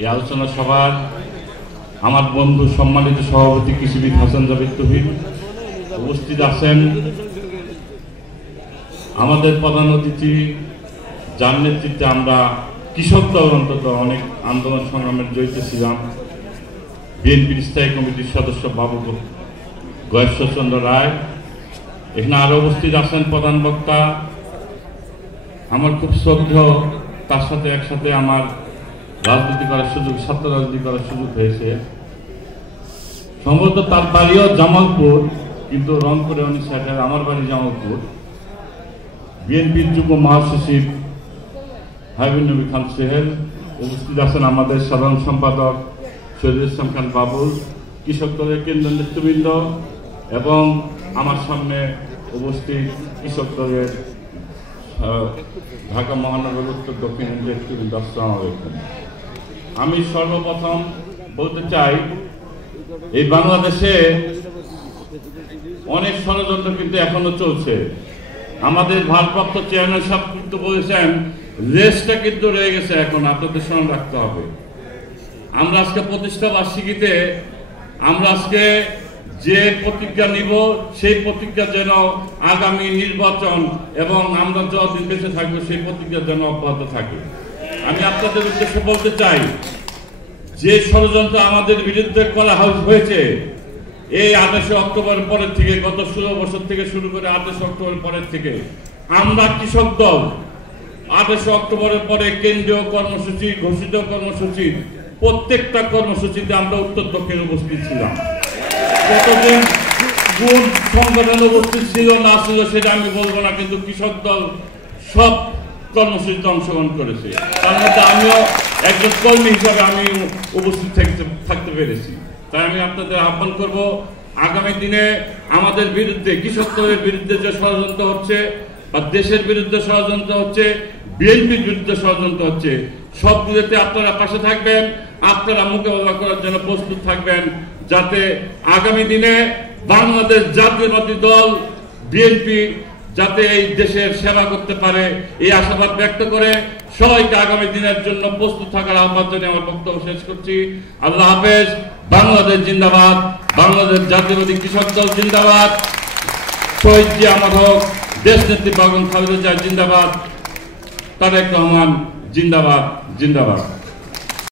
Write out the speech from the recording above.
এই আলোচনা সভার আমার বন্ধু সম্মানিত সভাপতি কৃষিবিদ হাসান জাবেদ তহিদ উপস্থিত আছেন, আমাদের প্রধান অতিথি যার নেতৃত্বে আমরা কৃষক দল অন্তত অনেক আন্দোলন সংগ্রামের জড়িত ছিলাম, বিএনপির স্থায়ী কমিটির সদস্য বাবু গয়েশ্বরচন্দ্র রায়। এখানে আরো উপস্থিত আছেন প্রধান বক্তা, আমার খুব শ্রদ্ধেয়, তার সাথে একসাথে আমার রাজনীতি করার সুযোগ, ছাত্র রাজনীতি করার সুযোগ হয়েছে। সম্ভবত তার বাড়িও জামালপুর, কিন্তু রংপুরে উনি সেটেল, আমার বাড়ি জামালপুর। বিএনপির যুগ্ম মহাসচিব হাবিবুন নবী খান সোহেল, উপস্থিত আছেন আমাদের সাধারণ সম্পাদক শহীদুল ইসলাম খান বাবুল, কৃষক দলের কেন্দ্রীয় নেতৃবৃন্দ এবং আমার সামনে উপস্থিত কৃষক দলের ঢাকা মহানগর উত্তর দক্ষিণ নেতৃবৃন্দ। আসসালামু আলাইকুম। আমি সর্বপ্রথম বলতে চাই, এই বাংলাদেশে অনেক ষড়যন্ত্র কিন্তু এখনো চলছে। আমাদের ভারপ্রাপ্ত চেয়ারম্যান সাহেব কিন্তু বলেছেন রেসটা কিন্তু রয়ে গেছে, এখন আপনাদের স্মরণ রাখতে হবে। আমরা আজকে প্রতিষ্ঠা বার্ষিকীতে আমরা আজকে যে প্রতিজ্ঞা নিব, সেই প্রতিজ্ঞা যেন আগামী নির্বাচন এবং আমরা যতদিন বেঁচে থাকবো সেই প্রতিজ্ঞা যেন অব্যাহত থাকে। আমি আপনাদের উদ্দেশ্যে বলতে চাই, যে ষড়যন্ত্র আমাদের বিরুদ্ধে করা হয়েছে এই 28 অক্টোবরের পরের থেকে, গত 16 বছর থেকে শুরু করে 28 অক্টোবরের পরের থেকে আমরা কৃষক দল 28 অক্টোবরের পরে কেন্দ্রীয় কর্মসূচি, ঘোষিত কর্মসূচি, প্রত্যেকটা কর্মসূচিতে আমরা উত্তর দক্ষিণে উপস্থিত ছিলাম। কতদিন কোন সংগঠন উপস্থিত ছিল না ছিল সেটা আমি বলবো না, কিন্তু কৃষক দল সব কর্মসূচিতে অংশগ্রহণ করেছে। তার মধ্যে আমিও একজন কর্মী হিসাবে আমি উপস্থিত থাকতে পেরেছি। তাই আমি আপনাদের আহ্বান করব, আগামী দিনে আমাদের বিরুদ্ধে, কৃষক দলের বিরুদ্ধে যে ষড়যন্ত্র হচ্ছে বা দেশের বিরুদ্ধে ষড়যন্ত্র হচ্ছে, বিএনপির বিরুদ্ধে ষড়যন্ত্র হচ্ছে, সবগুলোতে আপনারা পাশে থাকবেন, আপনারা মোকাবেলা করার জন্য প্রস্তুত থাকবেন, যাতে আগামী দিনে বাংলাদেশ জাতীয়তাবাদী দল বিএনপি যাতে এই দেশের সেবা করতে পারে, এই আশাবাদ ব্যক্ত করে সবাইকে আগামী দিনের জন্য প্রস্তুত থাকার আহ্বান জানিয়ে আমার বক্তব্য শেষ করছি। আল্লাহ হাফেজ। বাংলাদেশ জিন্দাবাদ, বাংলাদেশ জাতীয়বাদী কৃষক দল জিন্দাবাদ, শহীদ জিয়া মাধব, দেশ নেত্রী বেগম খালেদা জিয়া জিন্দাবাদ, তারেক রহমান জিন্দাবাদ, জিন্দাবাদ।